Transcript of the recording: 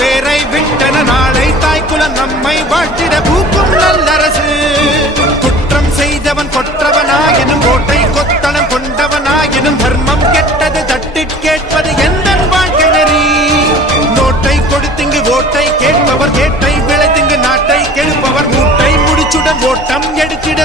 வேரை விட்டன நாளை தாய்க்குலம் நம்மை வாழ்த்திட பூக்கும் நல்லரசு. குற்றம் செய்தவன் கொற்றவனாயினும் கோட்டை கொத்தளம் கொண்டவனாயினும் தர்மம் கெட்டது தட்டி கேட்பது எந்த வாழ்க்கை நெறி. நோட்டை கொடுத்திங்கு ஓட்டை கேட்பவர் கேட்டை விளைத்திங்கு நாட்டை கெடுப்பவர் மூட்டை முடிச்சுடன் ஓட்டம் எடுத்திட